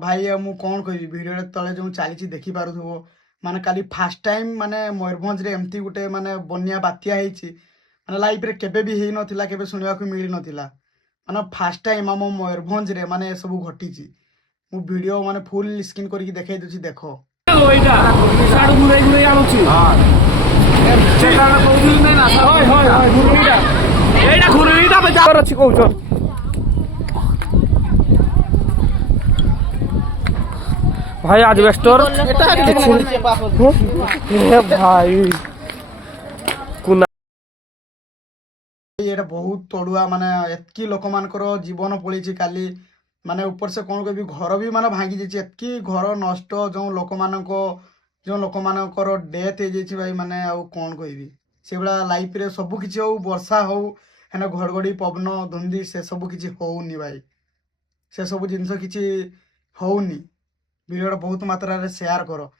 भाई अब मु कौन कहि भिडियो तले जो चली देखी पारुथबो माने काली फास्ट टाइम माने मयूरभंज रे एमती गुटे माने बन्या बात्या हेची माने लाइफ रे केबे भी हेई नथिला केबे सुनिबा को मिली नथिला माने फास्ट टाइम हम मयूरभंज रे माने सब घटीची मु वीडियो माने फुल स्क्रीन करके देखाई दउची देखो ओइटा साडू घुराई घुराई आनुची हां सेटा कहउली नै ना होय होय होय घुरुईटा एटा घुरुईटा बजार अछि कहउछन भाई आज वेस्टर भाई ये बहुत तड़ुआ माने एतकी लोक मानकर जीवन पड़ीची काली माने ऊपर से कौन कभी घर भी माने भांगी जाइए एतकी घर नष्ट जो लोक मानकर डेथ हो जाइए भाई माने आउ कौन कहबी से भाया लाइफ रे सब किछि हो वर्षा हो हेना घड़घड़ी पवन धुंदी से सब किछि होउनी भाई से सब जिनस किछि होउनी वीडियो बहुत मात्रा रे शेयर करो